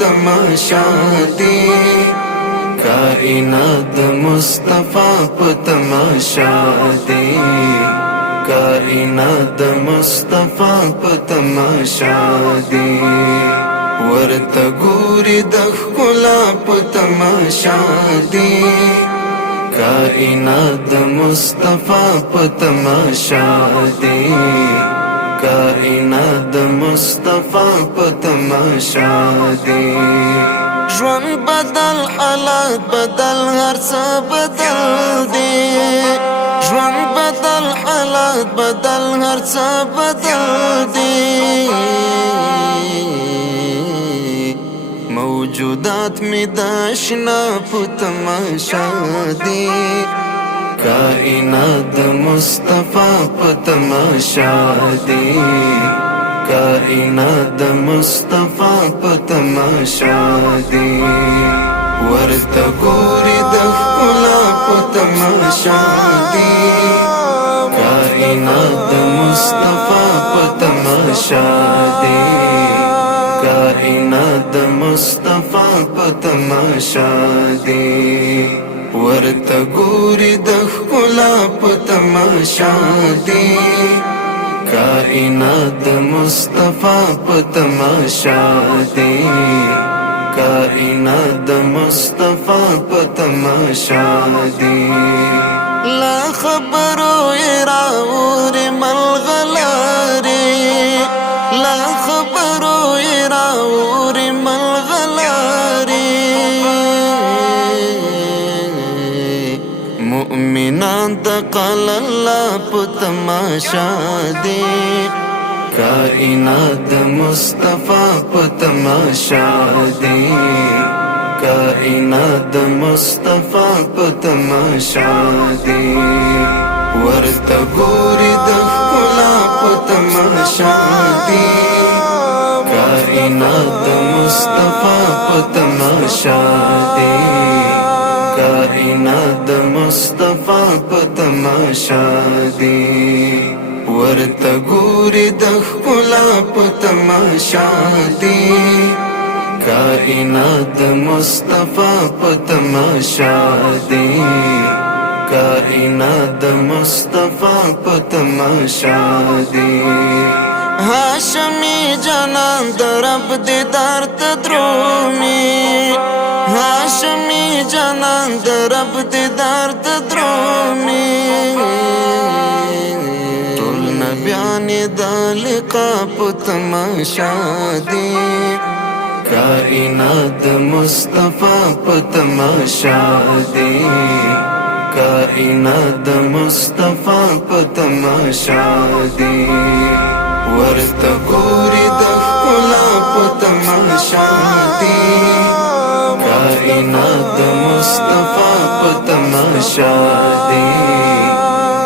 तमाशा दे, कायनात मुस्तफा तमाशा दे, कायनात मुस्तफा तमाशा दे। वर्त गोरी दखला तमाशा दे, कायनात मुस्तफा तमाशा दे, कायनात मुस्तफा तमाशा दे। ژوند بدل حالات بدل هر څه بدل دي، ژوند بدل حالات بدل هر څه بدل دي، موجودات می داشنا په تماشا دي، कायनात मुस्तफा तमाशा दे, कायनात मुस्तफा तमाशा दे। वर्त गोरी दखला तमाशा दे, कायनात मुस्तफा तमाशा दे, कायनात मुस्तफा तमाशा दे। वर्त गोरी दखला तमाशा दे, कायनात मुस्तफा तमाशा दे, कायनात मुस्तफा तमाशा दे। لا خبرو راور ملغلاري، لا خبرو راور ملغلاري، مؤمنان تقال الله تماشا دي، कायनात मुस्तफा तमाशा दे, कायनात मुस्तफा तमाशा दे। वर्त गोरी दखला तमाशा दे, कायनात मुस्तफा तमाशा दे, कायनात मुस्तफा तमाशा दे। वर्त गोरी दखला तमाशा दे, कायनात मुस्तफा तमाशा दे, कायनात मुस्तफा तमाशा दे। हाशमी जानान रब दीदार तद्रोमी, हाशमी जानान रब दीदार तद्रोमी, नबियाने दालिका तमाशा दे, कायनात मुस्तफा तमाशा दे, कायनात मुस्तफा तमाशा दे। वर्त गोरी दखला तमाशा दे, कायनात मुस्तफा तमाशा दे,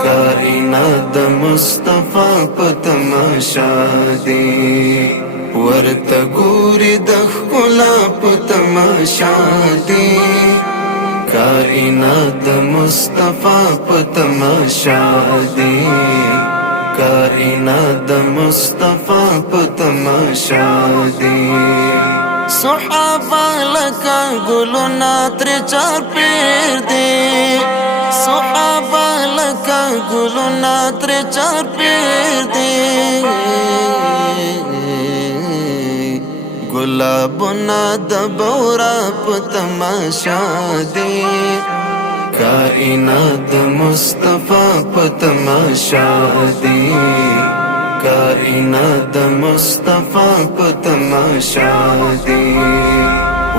कायनात मुस्तफा तमाशा दे। वर्त गोरी दखला तमाशा दे, कायनात मुस्तफा तमाशा दे, कायनात मुस्तफा तमाशा दे। صحابه لکه ګلونه ترې چار پیر دي، صحابه لکه ګلونه ترې چار پیر دي، ګلابونه د بورا په تماشا دي، कायनात मुस्तफा तमाशा दे, कायनात मुस्तफा तमाशा दे।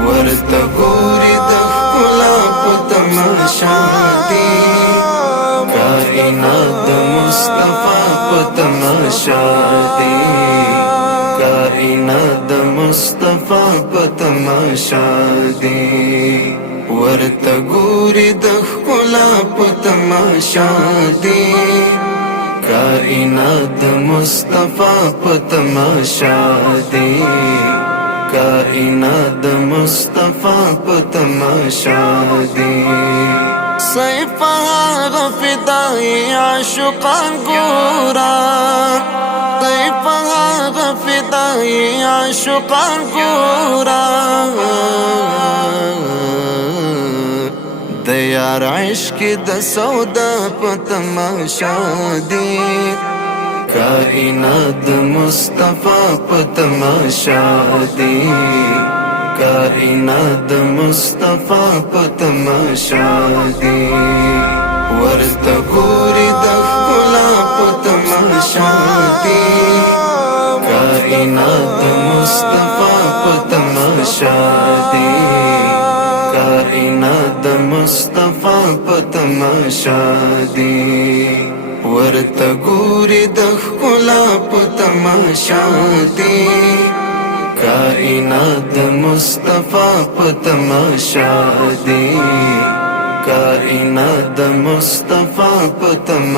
वर्त गोरी दखला तमाशा दे, कायनात मुस्तफा तमाशा दे, कायनात मुस्तफा तमाशा दे। वर्त गोरी दखला तमाशा दे, कायनात मुस्तफा तमाशा दे, कायनात मुस्तफा तमाशा दे। सैफहा फिदाई आशुकान गोरा, सैफहा फिदाई आशुकान गोरा, दयार इश्क द सौदा प तमाशा दे, कायनात मुस्तफा प तमाशा दे, कायनात मुस्तफा प तमाशा दे, वर्त गोरी दखला प तमाशा दे, कायनात मुस्तफा प तमाशा दे, कायनात मुस्तफा प तमाशा दे, वर्त गोरी दखला प तमाशा दे, कायनात मुस्तफा प तमाशा दे, कायनात मुस्तफा प तमाशा